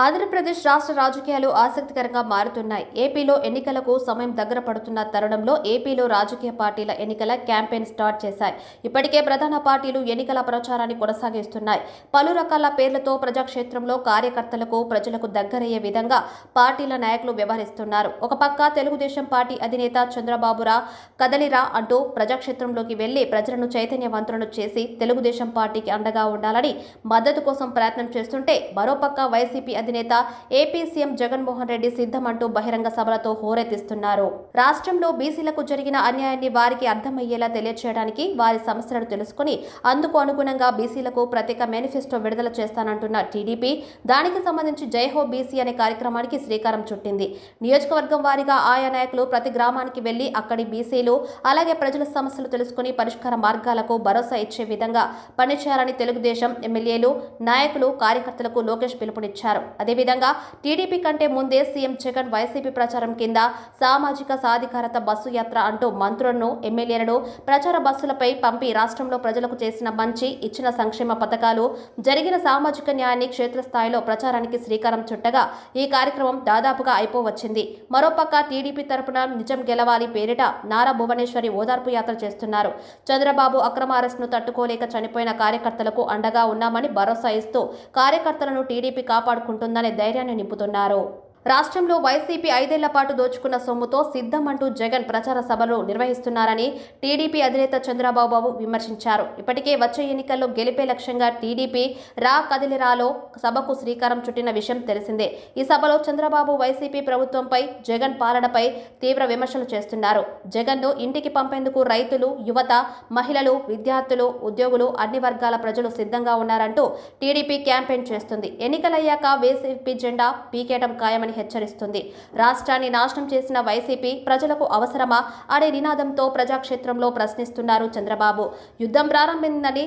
ఆంధ్రప్రదేశ్ రాష్ట్ర రాజకీయాలు ఆసక్తికరంగా మారుతున్నాయి. ఏపీలో ఎన్నికలకు సమయం దగ్గర పడుతున్న తరుణంలో ఏపీలో రాజకీయ పార్టీల ఎన్నికల క్యాంపెయిన్ స్టార్ట్ చేశాయి. ఇప్పటికే ప్రధాన పార్టీలు ఎన్నికల ప్రచారాన్ని కొనసాగిస్తున్నాయి. పలు రకాల పేర్లతో ప్రజాక్షేత్రంలో కార్యకర్తలకు, ప్రజలకు దగ్గరయ్యే విధంగా పార్టీల నాయకులు వ్యవహరిస్తున్నారు. ఒక పక్క తెలుగుదేశం పార్టీ అధినేత చంద్రబాబురా కదలిరా అంటూ ప్రజాక్షేత్రంలోకి వెళ్లి ప్రజలను చైతన్యవంతులను చేసి తెలుగుదేశం పార్టీకి అండగా ఉండాలని మద్దతు కోసం ప్రయత్నం చేస్తుంటే, మరోపక్క వైసీపీ అధినేత ఏపీ సీఎం జగన్మోహన్ రెడ్డి సిద్ధమంటూ బహిరంగ సభలతో హోరెత్తిస్తున్నారు. రాష్ట్రంలో బీసీలకు జరిగిన అన్యాయాన్ని వారికి అర్థమయ్యేలా తెలియచేయడానికి, వారి సమస్యలను తెలుసుకుని అందుకు అనుగుణంగా బీసీలకు ప్రత్యేక మేనిఫెస్టో విడుదల చేస్తానంటున్న టీడీపీ దానికి సంబంధించి జైహో బీసీ అనే కార్యక్రమానికి శ్రీకారం చుట్టింది. నియోజకవర్గం వారీగా ఆయా నాయకులు ప్రతి గ్రామానికి వెళ్లి అక్కడి బీసీలు అలాగే ప్రజల సమస్యలు తెలుసుకుని పరిష్కార మార్గాలకు భరోసా ఇచ్చే విధంగా పనిచేయాలని తెలుగుదేశం ఎమ్మెల్యేలు, నాయకులు, కార్యకర్తలకు లోకేష్ పిలుపునిచ్చారు. అదేవిధంగా టీడీపీ కంటే ముందే సీఎం జగన్ వైసీపీ ప్రచారం కింద సామాజిక సాధికారత బస్సు యాత్ర అంటూ మంత్రులను, ఎమ్మెల్యేలను ప్రచార బస్సులపై పంపి రాష్ట్రంలో ప్రజలకు చేసిన మంచి, ఇచ్చిన సంక్షేమ పథకాలు, జరిగిన సామాజిక న్యాయాన్ని క్షేత్రస్థాయిలో ప్రచారానికి శ్రీకారం చుట్టగా ఈ కార్యక్రమం దాదాపుగా అయిపోవచ్చింది. మరోపక్క టీడీపీ తరపున నిజం గెలవాలి పేరిట నారా భువనేశ్వరి ఓదార్పు యాత్ర చేస్తున్నారు. చంద్రబాబు అక్రమ అరెస్టును తట్టుకోలేక చనిపోయిన కార్యకర్తలకు అండగా ఉన్నామని భరోసా ఇస్తూ కార్యకర్తలను టీడీపీ కాపాడుకుంటుందనే ధైర్యాన్ని నింపుతున్నారు. రాష్ట్రంలో వైసీపీ 5 ఏళ్ల పాటు దోచుకున్న సొమ్ముతో సిద్ధమంటూ జగన్ ప్రచార సభలు నిర్వహిస్తున్నారని టీడీపీ అధినేత చంద్రబాబు విమర్శించారు. ఇప్పటికే వచ్చే ఎన్నికల్లో గెలిపే లక్ష్యంగా టీడీపీ రా కదిలిరాలో సభకు శ్రీకారం చుట్టిన విషయం తెలిసిందే. ఈ సభలో చంద్రబాబు వైసీపీ ప్రభుత్వంపై, జగన్ పాలనపై తీవ్ర విమర్శలు చేస్తున్నారు. జగన్ను ఇంటికి పంపేందుకు రైతులు, యువత, మహిళలు, విద్యార్థులు, ఉద్యోగులు, అన్ని వర్గాల ప్రజలు సిద్ధంగా ఉన్నారంటూ టీడీపీ క్యాంపెయిన్ చేస్తుంది. ఎన్నికలయ్యాక వైసీపీ జెండా పీకేయడం ఖాయమని హెచ్చరిస్తుంది. రాష్ట్రాన్ని నాశనం చేసిన వైసీపీ ప్రజలకు అవసరమా అనే నినాదంతో ప్రజాక్షేత్రంలో ప్రశ్నిస్తున్నారు చంద్రబాబు. యుద్ధం ప్రారంభిందని,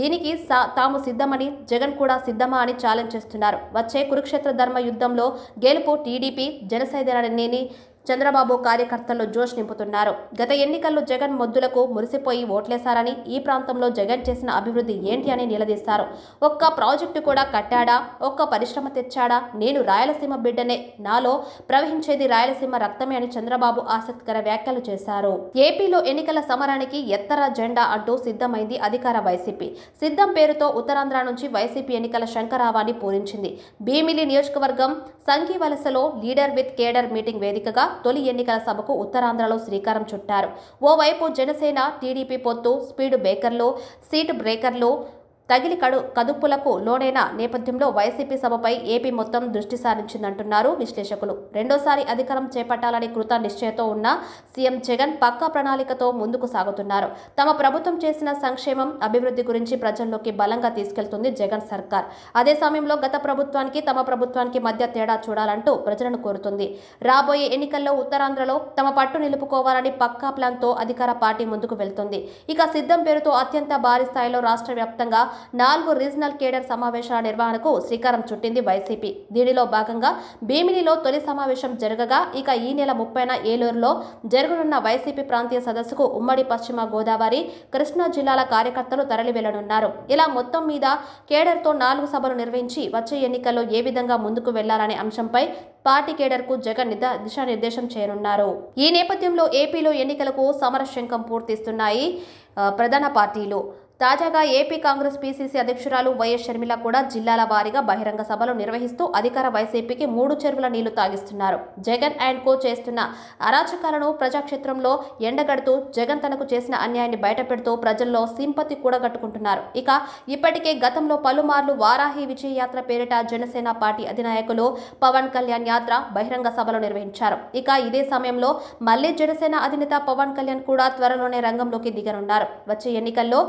దీనికి తాము సిద్ధమని, జగన్ కూడా సిద్ధమా అని ఛాలెంజ్ చేస్తున్నారు. వచ్చే కురుక్షేత్ర ధర్మ యుద్ధంలో గెలుపు టీడీపీ, జనసైన్యాన్ని చంద్రబాబు కార్యకర్తల్లో జోష్ నింపుతున్నారు. గత ఎన్నికల్లో జగన్ మొద్దులకు మురిసిపోయి ఓట్లేశారని, ఈ ప్రాంతంలో జగన్ చేసిన అభివృద్ధి ఏంటి అని నిలదీశారు. ఒక్క ప్రాజెక్టు కూడా కట్టాడా? ఒక్క పరిశ్రమ తెచ్చాడా? నేను రాయలసీమ బిడ్డనే, నాలో ప్రవహించేది రాయలసీమ రక్తమే అని చంద్రబాబు ఆసక్తికర వ్యాఖ్యలు చేశారు. ఏపీలో ఎన్నికల సమరానికి ఎత్తర జెండా అంటూ సిద్ధమైంది అధికార వైసీపీ. సిద్ధం పేరుతో ఉత్తరాంధ్ర నుంచి వైసీపీ ఎన్నికల శంఖరావాన్ని పూరించింది. భీమిలి నియోజకవర్గం సంఘీవలసలో లీడర్ విత్ కేడర్ మీటింగ్ వేదికగా తొలి ఎన్నికల సభకు ఉత్తరాంధ్రలో శ్రీకారం చుట్టారు. ఓవైపు జనసేన, టీడీపీ పొత్తు, స్పీడ్ బ్రేకర్లు, సీట్ బ్రేకర్లు తగిలి కదుపులకు లోనైన నేపథ్యంలో వైసీపీ సభపై ఏపీ మొత్తం దృష్టి సారించిందంటున్నారు విశ్లేషకులు. రెండోసారి అధికారం చేపట్టాలని కృత నిశ్చయంతో ఉన్న సీఎం జగన్ పక్కా ప్రణాళికతో ముందుకు సాగుతున్నారు. తమ ప్రభుత్వం చేసిన సంక్షేమం, అభివృద్ధి గురించి ప్రజల్లోకి బలంగా తీసుకెళ్తుంది జగన్ సర్కార్. అదే సమయంలో గత ప్రభుత్వానికి, తమ ప్రభుత్వానికి మధ్య తేడా చూడాలంటూ ప్రజలను కోరుతుంది. రాబోయే ఎన్నికల్లో ఉత్తరాంధ్రలో తమ పట్టు నిలుపుకోవాలని పక్కా ప్లాన్తో అధికార పార్టీ ముందుకు వెళ్తుంది. ఇక సిద్ధం పేరుతో అత్యంత భారీ స్థాయిలో రాష్ట్ర వ్యాప్తంగా 4 రీజనల్ కేడర్ సమావేశాల నిర్వహణకు శ్రీకారం చుట్టింది వైసీపీ. దీనిలో భాగంగా భీమిలిలో తొలి సమావేశం జరగగా, ఇక ఈ నెల 30న ఏలూరులో జరగనున్న వైసీపీ ప్రాంతీయ సదస్సుకు ఉమ్మడి పశ్చిమ గోదావరి, కృష్ణా జిల్లాల కార్యకర్తలు తరలి వెళ్లనున్నారు. ఇలా మొత్తం మీద కేడర్తో 4 సభలు నిర్వహించి వచ్చే ఎన్నికల్లో ఏ విధంగా ముందుకు వెళ్లాలనే అంశంపై పార్టీ కేడర్కు జగన్ దిశానిర్దేశం చేయనున్నారు. ఈ నేపథ్యంలో ఏపీలో ఎన్నికలకు సమరశంఖం పూర్తిస్తున్నాయి ప్రధాన పార్టీలు. తాజాగా ఏపీ కాంగ్రెస్ పీసీసీ అధ్యక్షురాలు వైఎస్ షర్మిల కూడా జిల్లాల వారీగా బహిరంగ సభలు నిర్వహిస్తూ అధికార వైసీపీకి 3 చెరువుల నీళ్లు తాగిస్తున్నారు. జగన్ అండ్ కో చేస్తున్న అరాచకాలను ప్రజాక్షేత్రంలో ఎండగడుతూ, జగన్ తనకు చేసిన అన్యాయాన్ని బయటపెడుతూ ప్రజల్లో సింపతి కూడగట్టుకుంటున్నారు. ఇక ఇప్పటికే గతంలో పలుమార్లు వారాహి విజయ యాత్ర పేరిట జనసేన పార్టీ అధినాయకులు పవన్ కళ్యాణ్ యాత్ర, బహిరంగ సభలు నిర్వహించారు. ఇక ఇదే సమయంలో మళ్లీ జనసేన అధినేత పవన్ కళ్యాణ్ కూడా త్వరలోనే రంగంలోకి దిగనున్నారు. వచ్చే ఎన్నికల్లో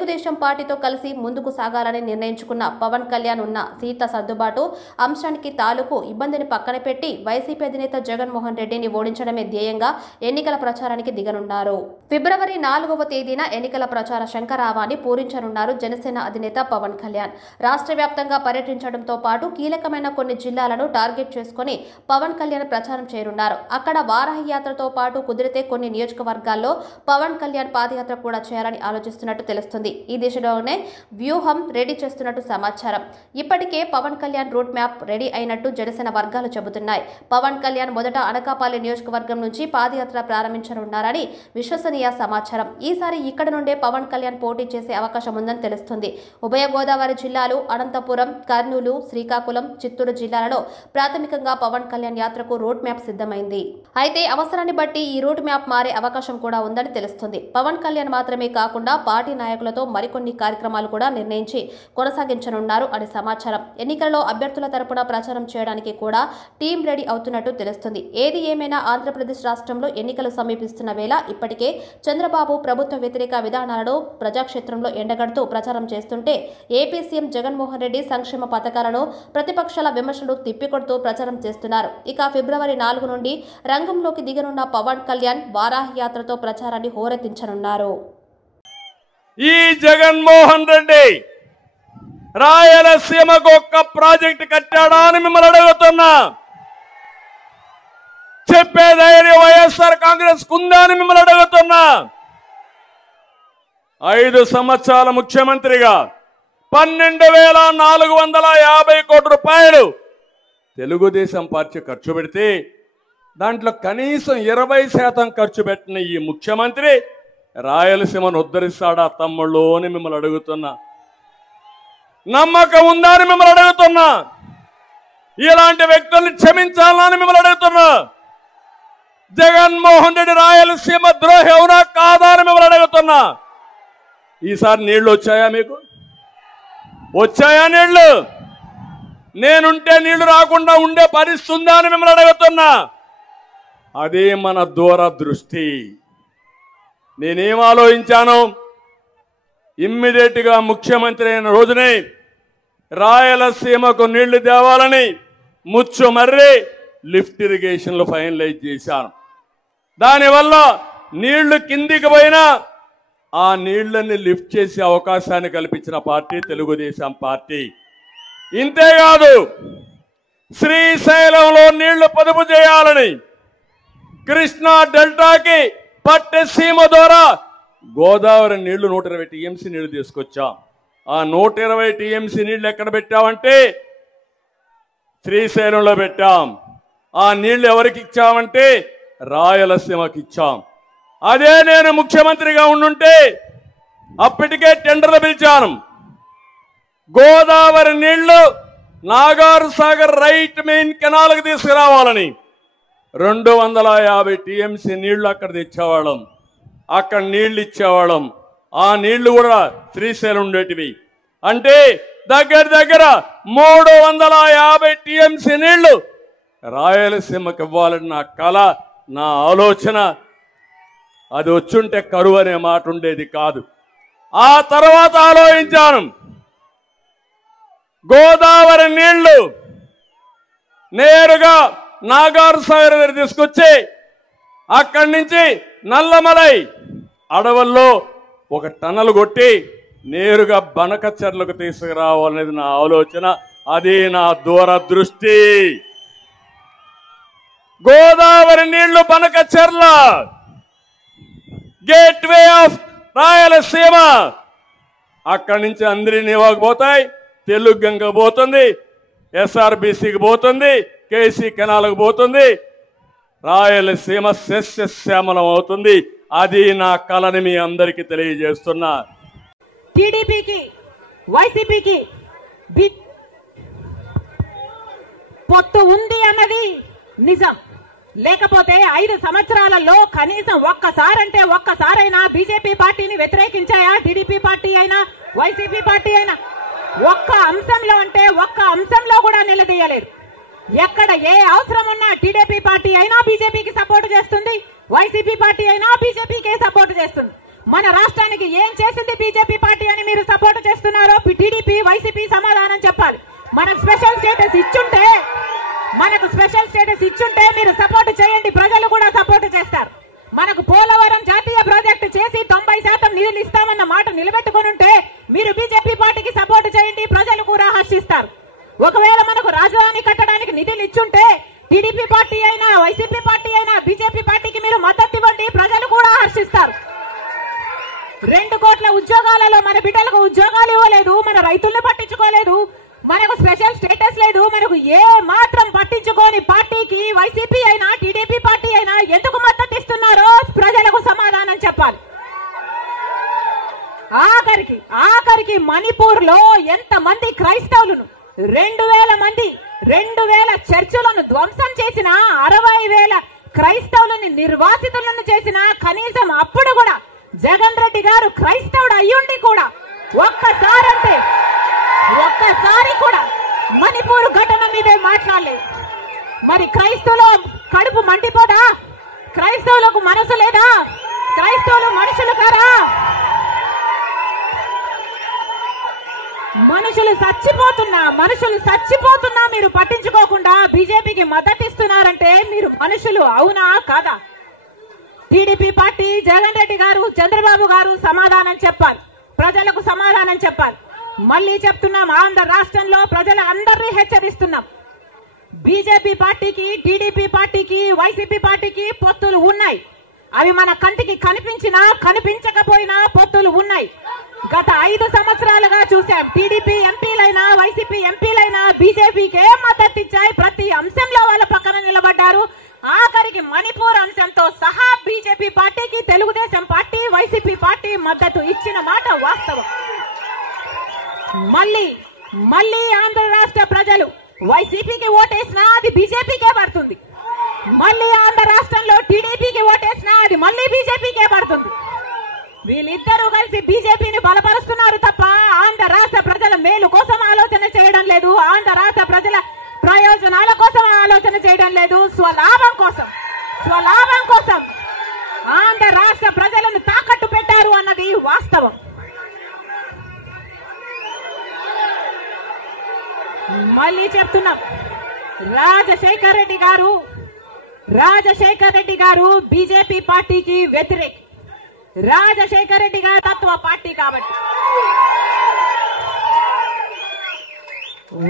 తెలుగుదేశం పార్టీతో కలిసి ముందుకు సాగాలని నిర్ణయించుకున్న పవన్ కళ్యాణ్ ఉన్న సీట్ల సర్దుబాటు అంశానికి తాలూకు ఇబ్బందిని పక్కన పెట్టి వైసీపీ అధినేత జగన్మోహన్ రెడ్డిని ఓడించడమే ధ్యేయంగా ఎన్నికల ప్రచారానికి దిగనున్నారు. ఫిబ్రవరి 4వ తేదీన ఎన్నికల ప్రచార శంఖరావాన్ని పూరించనున్నారు జనసేన అధినేత పవన్ కళ్యాణ్. రాష్ట్ర వ్యాప్తంగా పర్యటించడంతో పాటు కీలకమైన కొన్ని జిల్లాలను టార్గెట్ చేసుకుని పవన్ కళ్యాణ్ ప్రచారం చేయనున్నారు. అక్కడ వారాహి యాత్రతో పాటు కుదిరితే కొన్ని నియోజకవర్గాల్లో పవన్ కళ్యాణ్ పాదయాత్ర కూడా చేయాలని ఆలోచిస్తున్నట్టు తెలుస్తుంది. తెలుస్తోంది. ఈ దిశలోనే వ్యూహం రెడీ చేస్తున్నట్టు సమాచారం. ఇప్పటికే Pawan Kalyan route map ready అయినట్టు జనసేన వర్గాలు చెబుతున్నాయి. పవన్ కళ్యాణ్ మొదట అనకాపల్లి నియోజకవర్గం నుంచి పాదయాత్ర ప్రారంభించనున్నారని విశ్వసనీయ సమాచారం. ఈసారి ఇక్కడ నుండే పవన్ కళ్యాణ్ పోటీ చేసే అవకాశం ఉందని తెలుస్తుంది. ఉభయ గోదావరి జిల్లాలు అనంతపురం, కర్నూలు, శ్రీకాకుళం, చిత్తూరు జిల్లాలలో ప్రాథమికంగా పవన్ కళ్యాణ్ యాత్రకు రూట్ మ్యాప్ సిద్ధమైంది. అయితే అవసరాన్ని బట్టి ఈ రూట్ మ్యాప్ మారే అవకాశం కూడా ఉందని తెలుస్తుంది. పవన్ కళ్యాణ్ మాత్రమే కాకుండా పార్టీ నాయకులతో మరికొన్ని కార్యక్రమాలు కూడా నిర్ణయించి కొనసాగించనున్నారు అని సమాచారం. ఎన్నికలలో అభ్యర్థుల తరపున ప్రచారం చేయడానికి కూడా టీం రెడీ అవుతున్నట్టు తెలుస్తుంది. ఏది ఏమైనా ఆంధ్రప్రదేశ్ రాష్ట్రంలో ఎన్నికలు సమీపిస్తున్న వేళ ఇప్పటికే చంద్రబాబు ప్రభుత్వ వ్యతిరేక విధానాలను ప్రజాక్షేత్రంలో ఎండగడుతూ ప్రచారం చేస్తుంటే ఏపీ సీఎం జగన్మోహన్ రెడ్డి సంక్షేమ పథకాలను ప్రతిపక్షాల విమర్శలు తిప్పికొడుతూ ప్రచారం చేస్తున్నారు. ఇక ఫిబ్రవరి 4 నుండి రంగంలోకి దిగనున్న పవన్ కళ్యాణ్ వారాహి యాత్రతో ప్రచారాన్ని హోరెత్తించనున్నారు. ఈ జగన్మోహన్ రెడ్డి రాయలసీమకు ఒక్క ప్రాజెక్టు కట్టాడా అని మిమ్మల్ని అడుగుతున్నా. చెప్పే ధైర్యం వైఎస్ఆర్ కాంగ్రెస్ కుందా అని మిమ్మల్ని అడుగుతున్నా. 5 సంవత్సరాల ముఖ్యమంత్రిగా 12,450 కోట్ల రూపాయలు తెలుగుదేశం పార్టీ ఖర్చు పెడితే దాంట్లో కనీసం 20% ఖర్చు పెట్టిన ఈ ముఖ్యమంత్రి రాయలసీమను ఉద్ధరిస్తాడా తమ్ముళ్ళు అని మిమ్మల్ని అడుగుతున్నా. నమ్మకం ఉందా అని మిమ్మల్ని అడుగుతున్నా. ఇలాంటి వ్యక్తుల్ని క్షమించాలని మిమ్మల్ని అడుగుతున్నా. జగన్మోహన్ రెడ్డి రాయలసీమ ద్రోహి అవునా కాదా అని మిమ్మల్ని అడుగుతున్నా. ఈసారి నీళ్లు వచ్చాయా? మీకు వచ్చాయా నీళ్లు? నేనుంటే నీళ్లు రాకుండా ఉండే పరిస్థితి ఉందా అని మిమ్మల్ని అడుగుతున్నా. అదే మన దూరదృష్టి. నేనేం ఆలోచించాను, ఇమ్మీడియట్ గా ముఖ్యమంత్రి అయిన రోజునే రాయలసీమకు నీళ్లు తేవాలని ముచ్చుమర్రి లిఫ్ట్ ఇరిగేషన్లు ఫైనలైజ్ చేశాను. దానివల్ల నీళ్లు కిందికి పోయినా ఆ నీళ్లని లిఫ్ట్ చేసే అవకాశాన్ని కల్పించిన పార్టీ తెలుగుదేశం పార్టీ. ఇంతేకాదు, శ్రీశైలంలో నీళ్లు పొదుపు చేయాలని కృష్ణా డెల్టాకి పట్టసీమ ద్వారా గోదావరి నీళ్లు 120 టీఎంసీ నీళ్లు తీసుకొచ్చాం. ఆ 120 టీఎంసీ నీళ్లు ఎక్కడ పెట్టామంటే శ్రీశైలంలో పెట్టాం. ఆ నీళ్లు ఎవరికి ఇచ్చామంటే రాయలసీమకి ఇచ్చాం. అదే నేను ముఖ్యమంత్రిగా ఉండుంటే అప్పటికే టెండర్లు పిలిచాను. గోదావరి నీళ్లు నాగార్ సాగర్ రైట్ మెయిన్ కెనాల్కి తీసుకురావాలని 250 టీఎంసీ నీళ్లు అక్కడ తెచ్చేవాళ్ళం. అక్కడ నీళ్లు ఇచ్చేవాళ్ళం. ఆ నీళ్లు కూడా శ్రీశైలం ఉండేటివి. అంటే దగ్గర 350 టీఎంసీ నీళ్లు రాయలసీమకి ఇవ్వాలని నా కళ, నా ఆలోచన. అది వచ్చుంటే కరువు అనే మాట ఉండేది కాదు. ఆ తర్వాత ఆలోచించాను, గోదావరి నీళ్లు నేరుగా నాగార్ సాగర్ దగ్గర తీసుకొచ్చి అక్కడి నుంచి నల్లమలై అడవుల్లో ఒక టన్నల్ కొట్టి నేరుగా బనకచెర్లకు తీసుకురావాలనేది నా ఆలోచన. అది నా దూరదృష్టి. గోదావరి నీళ్లు బనకచెర్ల గేట్వే ఆఫ్ రాయలసీమ. అక్కడి నుంచి అంద్రినీవాకు పోతాయి, తెలుగు గంగ పోతుంది, ఎస్ఆర్బిసికి పోతుంది, కేసీ కెనాల్కు పోతుంది, రాయలసీమ సస్యశ్యామలం అవుతుంది. అది నా కళని మీ అందరికీ తెలియజేస్తున్నా. టీడీపీకి వైసీపీకి పొత్తు ఉంది అన్నది నిజం. లేకపోతే 5 సంవత్సరాలలో కనీసం ఒక్కసారైనా బీజేపీ పార్టీని వ్యతిరేకించాయా? టీడీపీ పార్టీ అయినా వైసీపీ పార్టీ అయినా ఒక్క అంశంలో కూడా నిలదీయలేదు. ఎక్కడ ఏ అవసరం ఉన్నా టీడీపీ పార్టీ అయినా బీజేపీకి సపోర్ట్ చేస్తుంది, వైసీపీ పార్టీ అయినా బీజేపీకే సపోర్ట్ చేస్తుంది. మన రాష్ట్రానికి ఏం చేసింది బీజేపీ పార్టీ అని మీరు సపోర్ట్ చేస్తున్నారో టీడీపీ వైసీపీ సమాధానం చెప్పాలి. మనకు స్పెషల్ స్టేటస్ ఇచ్చుంటే మీరు సపోర్ట్ చేయండి, ప్రజలు కూడా సపోర్ట్ చేస్తారు. మనకు పోలవరం జాతీయ ప్రాజెక్టు చేసి 90% నిధులు ఇస్తామన్న మాట నిలబెట్టుకునుంటే మీరు బీజేపీ పార్టీకి సపోర్ట్ చేయండి, ప్రజలు కూడా హర్షిస్తారు. ఒకవేళ మనకు రాజధాని కట్టడానికి నిధులు ఇచ్చుంటే టీడీపీ పార్టీ అయినా వైసీపీ పార్టీ అయినా బీజేపీ పార్టీకి మీరు మద్దతు ఇవ్వండి, ప్రజలు కూడా హర్షిస్తారు. 2 కోట్ల ఉద్యోగాలలో మన బిడ్డలకు ఉద్యోగాలు ఇవ్వలేదు, మన రైతుల్ని పట్టించుకోలేదు, మనకు స్పెషల్ స్టేటస్ లేదు, మనకు ఏ మాత్రం పట్టించుకోని పార్టీకి వైసీపీ అయినా టీడీపీ పార్టీ అయినా ఎందుకు మద్దతు ఇస్తున్నారో ప్రజలకు సమాధానం చెప్పాలి. ఆఖరికి మణిపూర్ లో ఎంత మంది క్రైస్తవులను 2,000 చర్చిలను ధ్వంసం చేసిన, 60,000 క్రైస్తవులని నిర్వాసితులను చేసిన, కనీసం అప్పుడు కూడా జగన్ రెడ్డి గారు క్రైస్తవుడు అయ్యుండి కూడా ఒక్కసారి కూడా మణిపూర్ ఘటన మీదే మాట్లాడలేదు. మరి క్రైస్తవుల కడుపు మండిపోదా? క్రైస్తవులకు మనసు లేదా? క్రైస్తవులు మనుషులు కారా? మనుషులు చచ్చిపోతున్నా మీరు పట్టించుకోకుండా బీజేపీకి మద్దతు ఇస్తున్నారంటే మీరు మనుషులు అవునా కాదా? టీడీపీ పార్టీ, జగన్ రెడ్డి గారు, చంద్రబాబు గారు సమాధానం చెప్పాలి, ప్రజలకు సమాధానం చెప్పాలి. మళ్ళీ చెప్తున్నాం, ఆంధ్ర రాష్ట్రంలో ప్రజల అందరినీ హెచ్చరిస్తున్నాం. బీజేపీ పార్టీకి, టీడీపీ పార్టీకి, వైసీపీ పార్టీకి పొత్తులు ఉన్నాయి. అవి మన కంటికి కనిపించినా కనిపించకపోయినా పొత్తులు ఉన్నాయి. గత 5 సంవత్సరాలుగా చూశాం. టీడీపీ ఎంపీలైనా వైసీపీ ఎంపీలైనా బీజేపీకే మద్దతు ఇచ్చాయి. ప్రతి అంశంలో వాళ్ళ పక్కన నిలబడ్డారు. ఆఖరికి మణిపూర్ అంశంతో సహా బీజేపీ పార్టీకి తెలుగుదేశం పార్టీ, వైసీపీ పార్టీ మద్దతు ఇచ్చిన మాట వాస్తవం. మళ్ళీ ఆంధ్ర రాష్ట్ర ప్రజలు వైసీపీకి ఓటేసినా అది బీజేపీకే పడుతుంది. మళ్ళీ ఆంధ్ర రాష్ట్రంలో టీడీపీకి ఓటేసినా అది మళ్ళీ బీజేపీకే పడుతుంది. వీళ్ళిద్దరూ కలిసి బీజేపీని బలపరుస్తున్నారు తప్ప ఆంధ్ర రాష్ట్ర ప్రజల మేలు కోసం ఆలోచన చేయడం లేదు. ఆంధ్ర రాష్ట్ర ప్రజల ప్రయోజనాల కోసం ఆలోచన చేయడం లేదు. స్వలాభం కోసం ఆంధ్ర రాష్ట్ర ప్రజలను తాకట్టు పెట్టారు అన్నది వాస్తవం. మళ్ళీ చెప్తున్నాం, రాజశేఖర్ రెడ్డి గారు బీజేపీ పార్టీకి వ్యతిరేకి. రాజశేఖర్ రెడ్డి గారు తత్వ పార్టీ కాబట్టి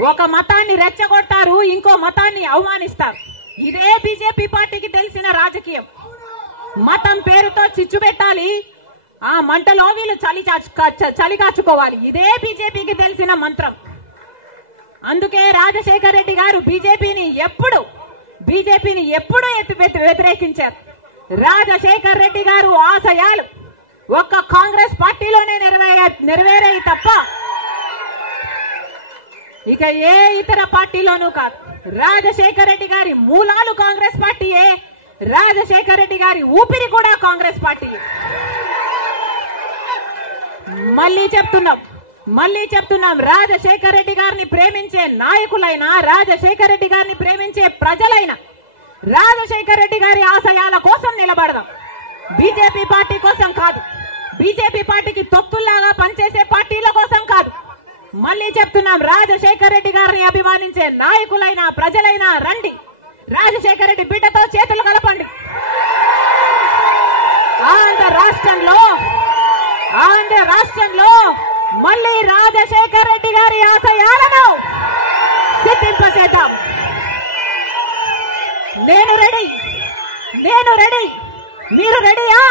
ఒక మతాన్ని రెచ్చగొడతారు, ఇంకో మతాన్ని అవమానిస్తారు. ఇదే బీజేపీ పార్టీకి తెలిసిన రాజకీయం. మతం పేరుతో చిచ్చు పెట్టాలి, ఆ మంటలో వీళ్ళు చలి కాచుకోవాలి. ఇదే బీజేపీకి తెలిసిన మంత్రం. అందుకే రాజశేఖర్ రెడ్డి గారు బీజేపీని ఎప్పుడు వ్యతిరేకించారు. రాజశేఖర్ రెడ్డి గారు ఆశయాలు ఒక్క కాంగ్రెస్ పార్టీలోనే నెరవేరాయి తప్ప ఇక ఏ ఇతర పార్టీలోనూ కాదు. రాజశేఖర్ రెడ్డి గారి మూలాలు కాంగ్రెస్ పార్టీయే, రాజశేఖర్ రెడ్డి గారి ఊపిరి కూడా కాంగ్రెస్ పార్టీయే. మళ్ళీ చెప్తున్నాం, రాజశేఖర్ రెడ్డి గారిని ప్రేమించే నాయకులైనా, రాజశేఖర్ రెడ్డి గారిని ప్రేమించే ప్రజలైనా రాజశేఖర్ రెడ్డి గారి ఆశయాల కోసం నిలబడదాం, బీజేపీ పార్టీ కోసం కాదు. బీజేపీ పార్టీకి తొత్తుల్లాగా పనిచేసే పార్టీల కోసం కాదు. మళ్ళీ చెప్తున్నాం, రాజశేఖర్ రెడ్డి గారిని అభిమానించే నాయకులైనా ప్రజలైనా రండి, రాజశేఖర్ రెడ్డి బిడ్డతో చేతులు కలపండి. ఆంధ్ర రాష్ట్రంలో మళ్ళీ రాజశేఖర్ రెడ్డి గారి ఆశయాలను సిద్ధింపచేద్దాం. నేను రెడీ. మీరు రెడీయా?